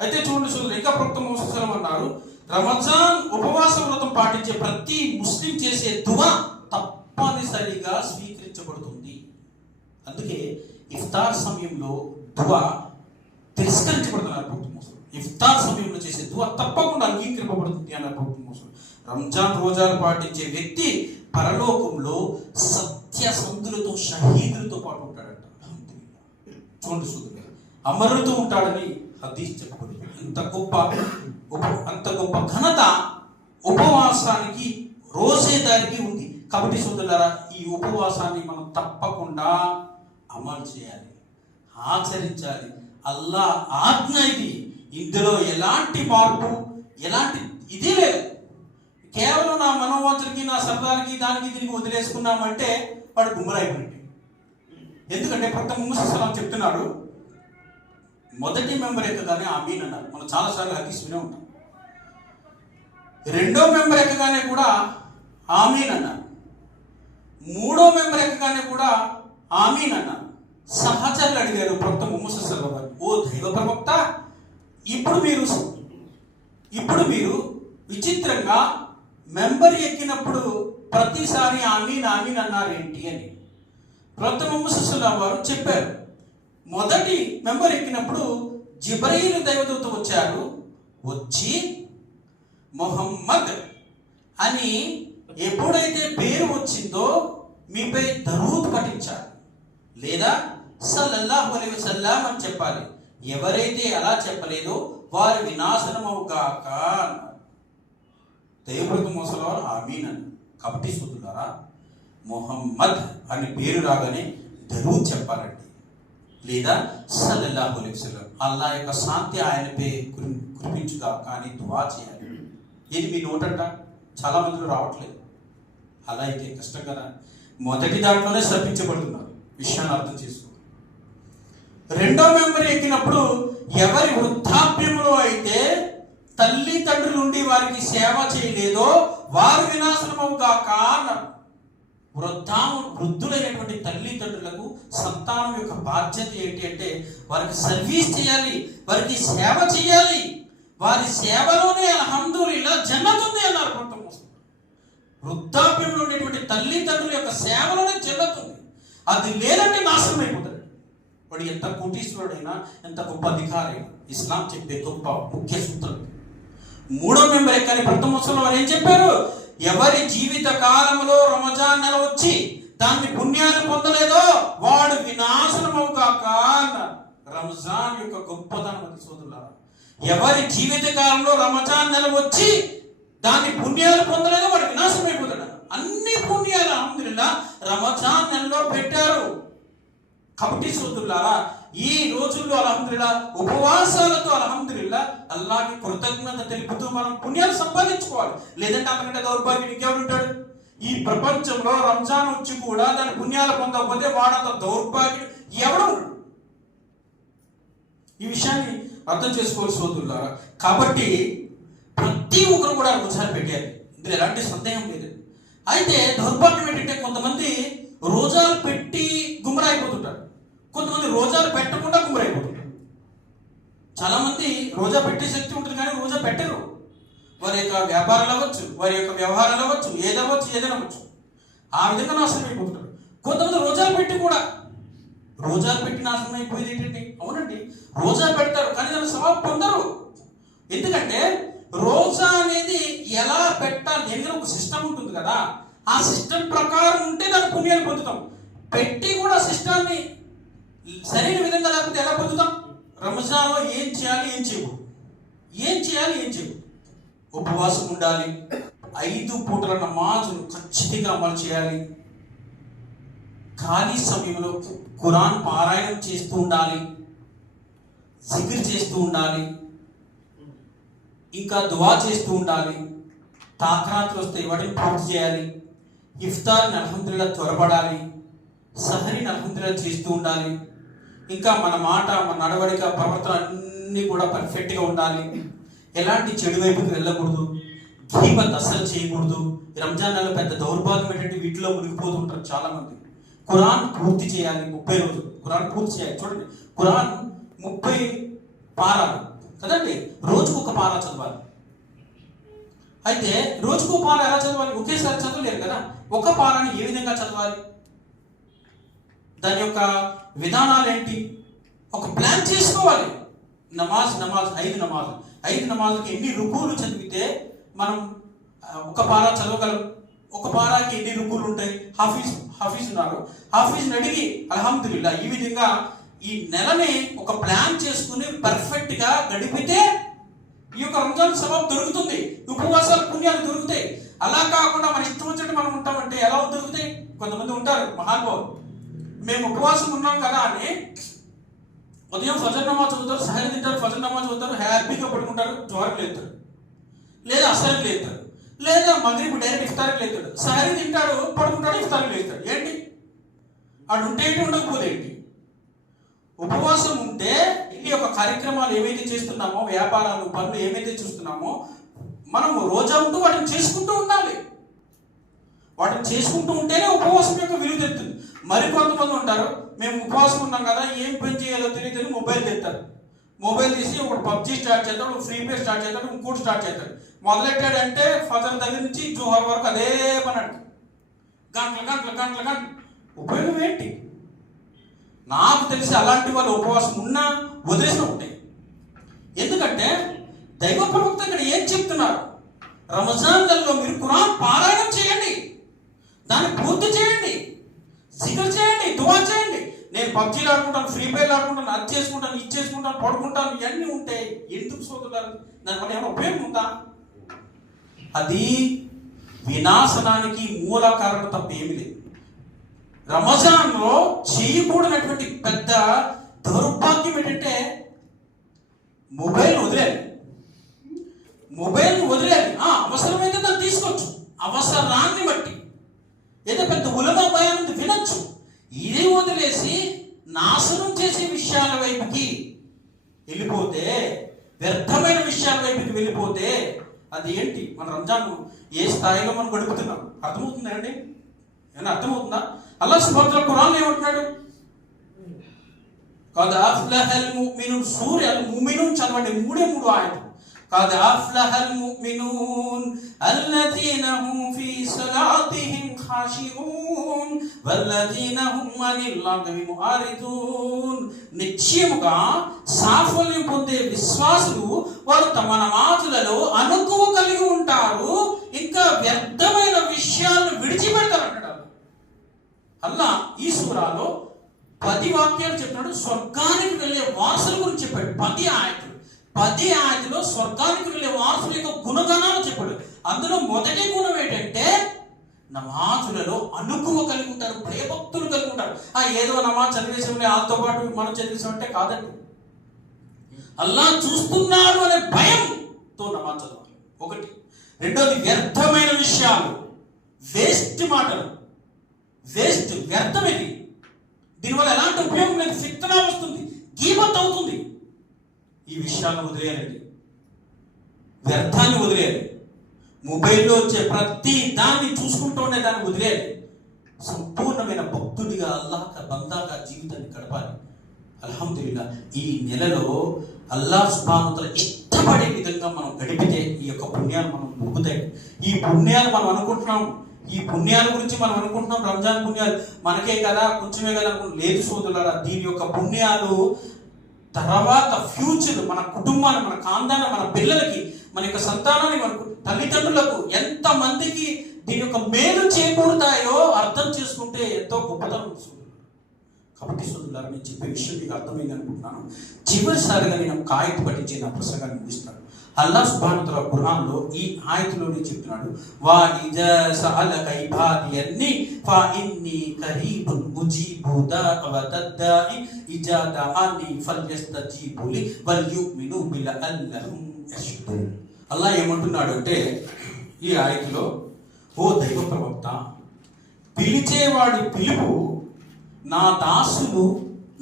అయితే చూడండి, ఇంకా ప్రవక్త ముహమ్మద్ సల్లల్లాహు అలైహి వసల్లం అన్నారు, రమజాన్ ఉపవాస వ్రతం పాటించే ప్రతి ముస్లిం చేసే దువా తప్పనిసరిగా స్వీకరించబడుతుంది. అందుకే ఇఫ్తార్ సమయంలో దువా తిరస్కరించబడుతున్నారు ప్రవక్త ముహమ్మద్. ఇఫ్తార్ సమయంలో చేసే దువా తప్పకుండా అంగీకరింపబడుతుంది అన్నారు ప్రవక్త ముహమ్మద్. రంజాన్ రోజాలు పాటించే వ్యక్తి పరలోకంలో సత్యసంధులతో షహీదులతో పాటు ఉంటాడట. చూడండి సోదరులారా, అమరులతో ఉంటాడని హదీస్ చెప్పబడింది. అంత గొప్ప ఘనత ఉపవాసానికి, రోజేదారికి ఉంది. కాబట్టి సోదరులారా, ఈ ఉపవాసాన్ని మనం తప్పకుండా అమలు చేయాలి, ఆచరించాలి. అల్లాహ్ ఆజ్ఞ ఇది, ఇందులో ఎలాంటి మార్పు, ఎలాంటి ఇది లేదు. కేవలం నా మనోవాంఛలకి, నా సరదాలకి, దానికి దీనికి వదిలేసుకున్నామంటే వాడు గుమ్మరైపోయింది. ఎందుకంటే ప్రవక్త ముహమ్మద్ సల్లల్లాహు అలైహి వసల్లం చెప్తున్నాడు, మొదటి మెంబర్ ఎక్కగానే ఆమీన్ అన్నారు. మనం చాలాసార్లు హదీస్ వినే ఉంటాం. రెండో మెంబర్ ఎక్కగానే కూడా ఆమీన్ అన్నారు. మూడో మెంబర్ ఎక్కగానే కూడా ఆమీన్ అన్నారు. సహచరులు అడిగారు ప్రవక్త ముహమ్మద్ సల్లల్లాహు అలైహి వసల్లం, ఓ దైవ ప్రవక్త, ఇప్పుడు మీరు విచిత్రంగా మెంబర్ ఎక్కినప్పుడు ప్రతిసారి ఆమీన్ ఆమీన్ అన్నారు ఏంటి అని. ప్రవక్త ముహమ్మద్ సల్లల్లాహు అలైహి వసల్లం చెప్పారు, మొదటి మెంబర్ ఎక్కినప్పుడు జిబ్రీల్ దైవదూత వచ్చారు, వచ్చి మొహమ్మద్ అని ఎప్పుడైతే పేరు వచ్చిందో మీపై దరూద్ పఠించారు, లేదా సల్లల్లాహు అలైహి వసల్లం అని చెప్పాలి. ఎవరైతే అలా చెప్పలేదో వారు వినాశనమవుగాక అన్నారు. దైవదూత మోసలవారు ఆమీన్ అని. కాబట్టి సోదరులారా, మొహమ్మద్ అని పేరు రాగానే దరూద్ చెప్పాలండి, లేదా సల్లల్లాహు అలైహి వసల్లం, అల్లాహ్ యొక్క శాంతి ఆయనపై కురిపించుగా కానీ దువా చేయాలి. ఇది మీ నోటంట చాలా మందిలో రావట్లేదు. అలా అయితే కష్టం కదా. మొదటి దాంట్లోనే శపించబడుతున్నారు, విషయాన్ని అర్థం చేసుకో. రెండో మెంబర్ ఎక్కినప్పుడు ఎవరి వృద్ధాప్యంలో అయితే తల్లిదండ్రులు ఉండి వారికి సేవ చేయలేదో వారు వినాశనమవుగాక అన్నారు. వృద్ధులైనటువంటి తల్లిదండ్రులకు సంతానం యొక్క బాధ్యత ఏంటి అంటే వారికి సర్వీస్ చేయాలి, వారికి సేవ చేయాలి. వారి సేవలోనే అల్హమ్దులిల్లాహ్ జన్నత్ ఉంది అన్నారు ప్రవక్త ముహమ్మద్. వృద్ధాప్యంలో ఉండేటువంటి తల్లిదండ్రుల యొక్క సేవలోనే జన్నత్ ఉంది. అది లేదంటే నాశనం అయిపోతాడు. వాడు ఎంత కోటీశ్వరుడైనా, ఎంత గొప్ప అధికారైనా, ఇస్లాం చెప్పే గొప్ప ముఖ్య సూత్రం. మూడో మెంబర్ ఎక్కని ప్రవక్త ముహమ్మద్ వారు ఏం చెప్పారు, ఎవరి జీవిత కాలంలో రమజాన్ నెల వచ్చి దాన్ని పుణ్యాన్ని పొందలేదో వాడు వినాశనమవుగాక అన్నారు. రంజాన్ యొక్క గొప్పతనం అది సోదరులారా. ఎవరి జీవిత కాలంలో రమజాన్ నెల వచ్చి దాన్ని పుణ్యాలు పొందలేదో వాడు వినాశనం అయిపోతాడు. అన్ని పుణ్యాలు అల్హమ్దులిల్లాహ్ రమజాన్ నెలలో పెట్టారు. కాబట్టి సోదరులారా, ఈ రోజుల్లో అల్హమ్దులిల్లా ఉపవాసాలతో అల్హమ్దులిల్లా అల్లాహ్కి కృతజ్ఞత తెలుపుతూ మనం పుణ్యాలు సంపాదించుకోవాలి. లేదంటే అంతకంటే దౌర్భాగ్యం ఇంకెవడు ఉంటాడు? ఈ ప్రపంచంలో రంజాన్ వచ్చి కూడా దాని పుణ్యాలు పొందకపోతే వాడంత దౌర్భాగ్యం ఎవడు? ఈ విషయాన్ని అర్థం చేసుకోవాలి సోదరులారా. కాబట్టి ప్రతి ఒక్కరు కూడా రోజాలు పెట్టారు, ఇందులో ఎలాంటి సందేహం లేదు. అయితే దౌర్భాగ్యం ఏంటంటే కొంతమంది రోజాలు పెట్టి గుమ్మరైపోతుంటారు, కొంతమంది రోజాలు పెట్టకుండా గుమ్మరైపోతుంటారు. చాలా మంది రోజా పెట్టే శక్తి ఉంటుంది కానీ రోజా పెట్టరు. వారి యొక్క వ్యాపారాలు అవ్వచ్చు, వారి యొక్క వ్యవహారాలు అవ్వచ్చు, ఏదనవచ్చు, ఆ విధంగా నాశనం అయిపోతుంటారు. కొంతమంది రోజాలు పెట్టి కూడా, రోజాలు పెట్టి నాశనం అయిపోయేది ఏంటండి? అవునండి, రోజా పెడతారు కానీ దాని సవాబు పొందరు. ఎందుకంటే రోజా అనేది ఎలా పెట్టాలి అనేది ఒక సిస్టమ్ ఉంటుంది కదా, ఆ సిస్టమ్ ప్రకారం ఉంటే దాని పుణ్యాలు పొందుతాం. పెట్టి కూడా సిస్టాన్ని సరైన విధంగా లేకపోతే ఎలా పొందుతాం? రంజాన్లో ఏం చేయాలి, ఏం చేయకూడదు, ఉపవాసం ఉండాలి, 5 పూటల నమాజులు ఖచ్చితంగా అమలు చేయాలి, ఖాళీ సమయంలో ఖురాన్ పారాయణం చేస్తూ ఉండాలి, జిక్ర్ చేస్తూ ఉండాలి, ఇంకా దువా చేస్తూ ఉండాలి, తాకరాత్రులు వస్తే వాటిని పూర్తి చేయాలి, ఇఫ్తార్ని అల్హమ్దులిల్లా త్వరపడాలి, సహరీని అల్హమ్దులిల్లా చేస్తూ ఉండాలి, ఇంకా మన మాట, మన నడవడిక, ప్రవర్తన అన్నీ కూడా పర్ఫెక్ట్గా ఉండాలి, ఎలాంటి చెడు వైపుకి వెళ్ళకూడదు, గీబత్ అస్సలు చేయకూడదు. రంజాన్ నెలలో పెద్ద దౌర్భాగ్యం ఏంటంటే వీటిలో మునిగిపోతూ ఉంటారు చాలా మంది. ఖురాన్ పూర్తి చేయాలి, 30 రోజులు ఖురాన్ పూర్తి చేయాలి. చూడండి, ఖురాన్ 30 పారాలు కదండి, రోజుకు ఒక పారా చదవాలి. అయితే రోజుకు పారా ఎలా చదవాలి? ఒకేసారి చదవలేరు కదా. ఒక పారాని ఏ విధంగా చదవాలి, దాని యొక్క విధానాలు ఏంటి, ఒక ప్లాన్ చేసుకోవాలి. నమాజ్ 5 నమాజులకి ఎన్ని రుకులు చదివితే మనం ఒక పారా చదవగలం, ఒక పారాకి ఎన్ని రుకులు ఉంటాయి. హాఫీజ్ ఉన్నారు, హాఫీజ్ని అడిగి అల్హమ్దులిల్లా ఈ విధంగా ఈ నెలని ఒక ప్లాన్ చేసుకుని పర్ఫెక్ట్ గా గడిపితే ఈ యొక్క రంజాన్ సవాబు దొరుకుతుంది, ఉపవాసాల పుణ్యాలు దొరుకుతాయి. అలా కాకుండా మన ఇష్టం వచ్చినట్టు మనం ఉంటామంటే ఎలా దొరుకుతాయి? కొంతమంది ఉంటారు మహానుభావులు, మేము ఉపవాసం ఉన్నాం కదా అని ఉదయం ఫజర్ నమాజ్ చదువుతారు, సహరి తింటారు, ఫజర్ నమాజ్ చదువుతారు, హ్యాపీగా పడుకుంటారు, జోరకు లేతారు, లేదా అసలు లేతారు, లేదా మగ్రిబ్ డైరెక్ట్ ఇఫ్తార్కి లేతాడు, సహరి తింటాడు, పడుకుంటాడు, ఇఫ్తార్కి లేస్తాడు. ఏంటి అటు ఉంటే ఏంటి, ఉండకపోతే ఏంటి? ఉపవాసం ఉంటే ఈ యొక్క కార్యక్రమాలు ఏవైతే చేస్తున్నామో, వ్యాపారాలు, పనులు ఏమైతే చూస్తున్నామో, మనము రోజా ఉంటూ వాటిని చేసుకుంటూ ఉండాలి. వాటిని చేసుకుంటూ ఉంటేనే ఉపవాసం యొక్క విలువ తెలుస్తుంది. మరి కొంతమంది ఉంటారు, మేము ఉపవాసం ఉన్నాం కదా, ఏం పని చేయాలో తెలియదు, మొబైల్ తెస్తారు. మొబైల్ తీసి ఒకటి పబ్జీ స్టార్ట్ చేస్తాడు, ఒక ఫ్రీ ఫైర్ స్టార్ట్ చేస్తాడు, ఇంకోటి స్టార్ట్ చేస్తాడు. మొదలెట్టాడంటే ఫజర్ దగ్గర నుంచి జోహర్ వరకు అదే పని అంట, గంటలు. ఉపయోగం ఏంటి? నాకు తెలిసి అలాంటి వాళ్ళు ఉపవాసం ఉన్నా వదిలేసిన ఉంటాయి. ఎందుకంటే దైవ ప్రవక్త ఇక్కడ ఏం చెప్తున్నారు? రంజాన్ నెలలో మీరు ఖురాన్ పారాయణం చేయండి, దాన్ని పూర్తి చేయండి, జిక్ర్ చేయండి, దువా చేయండి. నేను పబ్జీలు ఆడుకుంటాను, ఫ్రీ ఫైర్లు ఆడుకుంటాను, అది చేసుకుంటాను, ఇది చేసుకుంటాను, పడుకుంటాను, ఇవన్నీ ఉంటాయి. ఎందుకు సోదరులారు? దానివల్ల ఏమైనా ఉపయోగం ఉందా? అది వినాశనానికి మూల కారణం తప్ప ఏమి లేదు. రంజాన్లో చేయకూడనటువంటి పెద్ద దౌర్భాగ్యం ఏంటంటే మొబైల్ వదిలేయాలి. అవసరమైతే దాన్ని తీసుకోవచ్చు, అవసరాన్ని బట్టి. ఏదో పెద్ద ఉలమా భయం వినొచ్చు. ఇది వదిలేసి నాశనం చేసే విషయాల వైపుకి వెళ్ళిపోతే, వ్యర్థమైన విషయాల వైపుకి వెళ్ళిపోతే అది ఏంటి? మన రంజాన్ ఏ స్థాయిలో మనం గడుపుతున్నాం అర్థమవుతుందా అండి? ఏమన్నా అర్థమవుతుందా? అల్లాహ్ సుబ్హానహు వ తఆలా ఖురాన్లో ఏమంటున్నాడు? ఖద్ అఫ్లహల్ ముమినూన్, సూర అల్ ముమినూన్ చదవండి, 3 ఆయతలు. ఖద్ అఫ్లహల్ ముమినూన్ అల్లజీనా హుమ్ ఫీ సలాతిహిమ్ ఖాషిఊన్ వల్లజీనా హుమ్ అనిల్ లగ్వి ముఆరిదూన్. నిశ్చయముగా సాఫల్యం పొందే విశ్వాసులు వారు తమ నమాజులలో అనుకువ కలిగి ఉంటారు, ఇంకా వ్యర్థమైన విషయాలను విడిచిపెడతారు అంటాడు అల్లా. ఈ సూరాలో 10 వాక్యాలు చెప్పినాడు. స్వర్గానికి వెళ్ళే వారసుల గురించి చెప్పాడు. 10 ఆయతులో స్వర్గానికి వెళ్ళే వారసుల యొక్క గుణగణాలు చెప్పాడు. అందులో మొదటి గుణం ఏంటంటే నమాజులలో అనుకువ కలిగి ఉంటారు, భయభక్తులు కలిగి ఉంటారు. ఏదో నమాజ్ చదివేసామని వాళ్ళతో పాటు మనం చదివేసామంటే కాదండి. అల్లా చూస్తున్నాడు అనే భయంతో నమాజ్ చదవాలి. ఒకటి. రెండోది, వ్యర్థమైన విషయాలు, వేస్ట్ మాటలు, వ్యర్థమైనది, దీనివల్ల ఎలాంటి ఉపయోగం లేదు, ఫిత్నా వస్తుంది, గీబత్ అవుతుంది. ఈ విషయాన్ని వదిలేయాలండి, వ్యర్థాన్ని వదిలేయాలి. మొబైల్లో వచ్చే ప్రతి దాన్ని చూసుకుంటూ ఉండే దాన్ని వదిలేయాలి. సంపూర్ణమైన భక్తుడిగా అల్లాహ్ బందాగా జీవితాన్ని గడపాలి. అల్హమ్దులిల్లాహ్, ఈ నెలలో అల్లాహ్ సుబ్హానహు వ తఆలా ఇష్టపడే విధంగా మనం గడిపితే ఈ యొక్క పుణ్యాలు మనం పొందుతాయి. ఈ పుణ్యాలు మనం అనుకుంటున్నాం, ఈ పుణ్యాల గురించి మనం అనుకుంటున్నాం, రంజాన్ పుణ్యాలు మనకే కదా, కొంచెమే కదా అనుకుంటున్నాం. లేదు సోదరులారా, దీని యొక్క పుణ్యాలు తర్వాత ఫ్యూచర్ మన కుటుంబాన్ని, మన ఖాందాన్ని, మన పిల్లలకి, మన యొక్క సంతానాన్ని, మన తల్లిదండ్రులకు ఎంతమందికి దీని యొక్క మేలు చేకూరుతాయో అర్థం చేసుకుంటే ఎంతో గొప్పతనం వస్తుంది. కాబట్టి సోదరులారా, నేను చెప్పే విషయం మీకు అర్థమైంది అనుకుంటున్నాను. చివరిసారిగా నేను ఒక ఆయత్ పఠించి నా ప్రసంగాన్ని ముగిస్తాను. అల్లాహ్ సుబ్హానహు వ తఆలా ఖురాన్లో ఈ ఆయతులోనే చెప్తున్నాడు, వా ఇజా సఅలక ఇబాది అన్ని ఫా ఇన్ని కరీబున్ ఉజీబు దఅవతద్దాయి ఇజా దఅని ఫల్యస్తజీబు లి వల్ యుమిను బిలఅల్లహుం యష్కురున్. అల్లాహ్ ఏమంటున్నాడు అంటే ఈ ఆయతులో, ఓ దైవ ప్రవక్త, పిలిచేవాడి పిలుపు నా దాసులు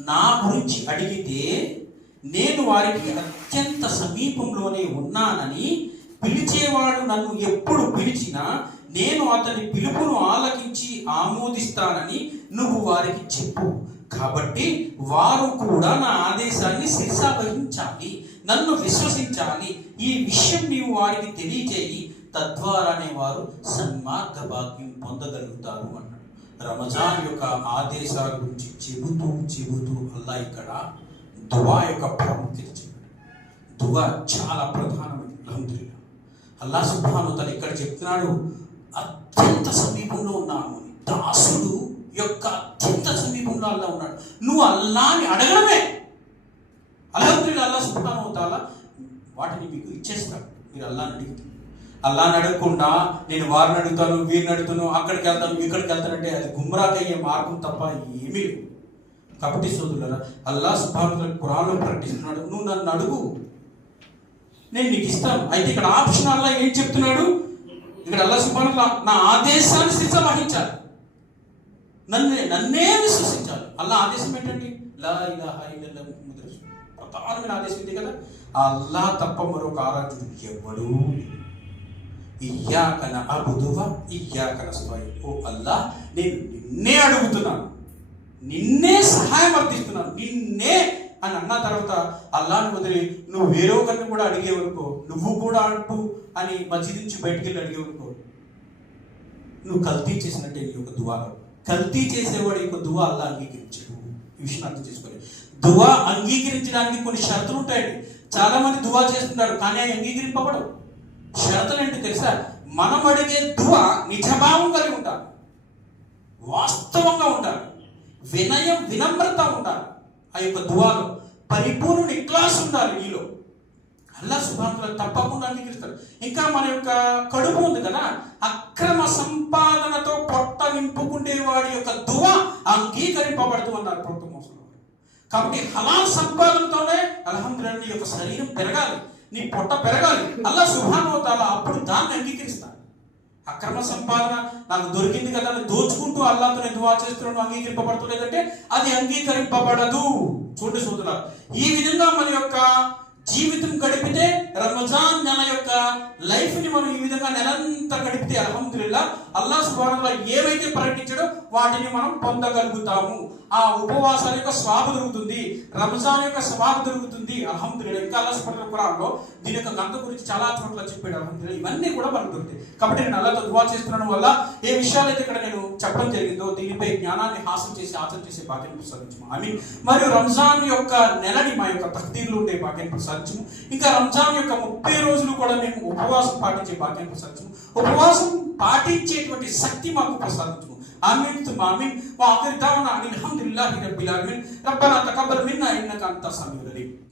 నా గురించి అడిగితే నేను వారికి అత్యంత సమీపంలోనే ఉన్నానని, పిలిచేవాడు నన్ను ఎప్పుడు పిలిచినా నేను అతని పిలుపును ఆలకించి ఆమోదిస్తానని నువ్వు వారికి చెప్పు. కాబట్టి వారు కూడా నా ఆదేశాన్ని శిరసావహించాలి, నన్ను విశ్వసించాలి. ఈ విషయం నీవు వారికి తెలియజేయి, తద్వారానే వారు సన్మార్గ భాగ్యం పొందగలుగుతారు అన్నాడు. రమజాన్ యొక్క ఆదేశాల గురించి చెబుతూ అల్లాహ్ ఇక్కడ దువా యొక్క ప్రాముఖ్యత చెప్పాడు. దువా చాలా ప్రధానమైనది. అల్హమ్దులిల్లాహ్, అల్లాహ్ సుబ్హానహు వ తఆలా ఇక్కడ చెప్తున్నాడు, అత్యంత సమీపంలో ఉన్నాను. దాసుడు యొక్క అత్యంత సమీపంలో అల్లాహ్ ఉన్నాడు. నువ్వు అల్లాహ్ని అడగడమే. అల్హమ్దులిల్లాహ్, అల్లాహ్ సుబ్హానహు వ తఆలా వాటిని మీకు ఇచ్చేస్తాడు మీరు అల్లాహ్ని అడిగితే. అల్లాహ్ని అడగకుండా నేను వారిని అడుగుతాను, వీరిని అడుగుతాను, అక్కడికి వెళ్తాను, ఇక్కడికి వెళ్తానంటే అది గుమ్రాకయ్యే మార్గం తప్ప ఏమీ లేదు. కాబట్టి సోదరులారా, అల్లాహ్ సుబ్హానహు వ తఆలా ఖురాన్లో ప్రకటిస్తున్నాడు, నువ్వు నన్ను అడుగు, నేను నీకు ఇస్తాను. అయితే ఇక్కడ ఆప్షన్ అల్లాహ్ ఏం చెప్తున్నాడు? ఇక్కడ అల్లాహ్ సుబ్హానహు వ తఆలా నా ఆదేశాన్ని శిరస వహించాలి, నన్నే విశ్వసించాలి. అల్లాహ్ ఆదేశం ఏంటండి? లా ఇలాహా ఇల్లల్లాహ్ ముహమ్మదుర్ రసూలుల్లాహ్. ప్రధానమైన ఆదేశం ఇది కదా. అల్లాహ్ తప్ప మరొక ఆరాధ్యుడు ఎవడూ లేడు. ఇయ్యాక నఅబుదు వ ఇయ్యాక నస్తഈన్. ఓ అల్లాహ్, నేను నిన్నే అడుగుతున్నాను, నిన్నే సహాయం అర్థిస్తున్నాను, నిన్నే అని అన్న తర్వాత అల్లాహ్ని వదిలి నువ్వు వేరే ఒకరిని కూడా అడిగేవనుకో, నువ్వు కూడా అంటూ అని మస్జిద్ నుంచి బయటికి వెళ్ళి అడిగేవనుకో, నువ్వు కల్తీ చేసినట్టే. నీ యొక్క దువాలో కల్తీ చేసేవాడి యొక్క దువా అల్లాహ్ అంగీకరించడు. ఈ విషయం అర్థం చేసుకోవాలి. దువా అంగీకరించడానికి కొన్ని షరతులు ఉంటాయండి. చాలా మంది దువా చేస్తుంటారు కానీ అవి అంగీకరింపబడవు. షరతులు ఏంటి తెలుసా? మనం అడిగే దువా నిజభావం కలిగి ఉండాలి, వాస్తవంగా ఉండాలి, వినయం వినమ్రత ఉండాలి. ఆ యొక్క దువాలో పరిపూర్ణ ఇఖ్లాస్ ఉండాలి నీలో. అల్లాహ్ సుబ్హానహు వ తఆలా తప్పకుండా అంగీకరిస్తాడు. ఇంకా మన యొక్క కడుపు ఉంది కదా, అక్రమ సంపాదనతో పొట్ట నింపుకుంటే వాడి యొక్క దువా అంగీకరింపబడుతూ అన్నారు ప్రవక్త ముహమ్మద్. కాబట్టి హలాల్ సంపాదనతోనే అల్హమ్దులిల్లాహ్ నీ యొక్క శరీరం పెరగాలి, నీ పొట్ట పెరగాలి. అల్లాహ్ సుబ్హానహు వ తఆలా అప్పుడు దాన్ని అంగీకరిస్తాడు. అక్రమ సంపాదన నాకు దొరికింది కదా అని దోచుకుంటూ అల్లాహ్తో నేను దువా చేస్తున్నాను, అంగీకరింపబడుతులేదంటే అది అంగీకరింపబడదు. చూడండి సోదరులారా, ఈ విధంగా మన యొక్క జీవితం గడిపితే, రంజాన్ నెల యొక్క లైఫ్ ని మనం ఈ విధంగా నెలంతా గడిపితే అల్హమ్దులిల్లాహ్ అల్లాహ్ సుబ్హానహు వ తఆలా ఏవైతే ప్రకటించాడో వాటిని మనం పొందగలుగుతాము. ఆ ఉపవాసాల యొక్క స్వాబు దొరుకుతుంది, రంజాన్ యొక్క స్వాబు దొరుకుతుంది. అల్హమ్దులిల్లాహ్ ఇంకా అల్లాహ్ సుబ్హానహు వ తఆలా ఖురాన్లో దీని యొక్క గంట గురించి చాలా చోట్ల చెప్పాడు. అల్హమ్దులిల్లాహ్ ఇవన్నీ కూడా మనకు దొరుకుతాయి. కాబట్టి నేను అల్లాహ్తో దువా చేస్తున్నాను వల్ల ఏ విషయాలు అయితే ఇక్కడ నేను చెప్పడం జరిగిందో దీనిపై జ్ఞానాన్ని హాసిల్ చేసి ఆచరణ చేసే భాగ్యాన్ని ప్రసాదించము ఆమీన్. మరియు రంజాన్ యొక్క నెలని మా యొక్క తఖ్దీర్లో ఉండే భాగ్యాన్ని ప్రసాదించము. ఇంకా రంజాన్ యొక్క 30 రోజులు కూడా మేము ఉపవాసం పాటించే భాగ్యాన్ని ప్రసాదించము. ఉపవాసం పాటించేటువంటి శక్తి మాకు ప్రసాదించము. ఆమీన్ తుమ్ ఆమీన్. వా ఆఖిర్ దావనా అల్హమ్దులిల్లాహి రబ్బిల్ ఆలమీన్. రబ్బనా తకబ్బల్ మిన్నా ఇన్నక అంత సమీఉ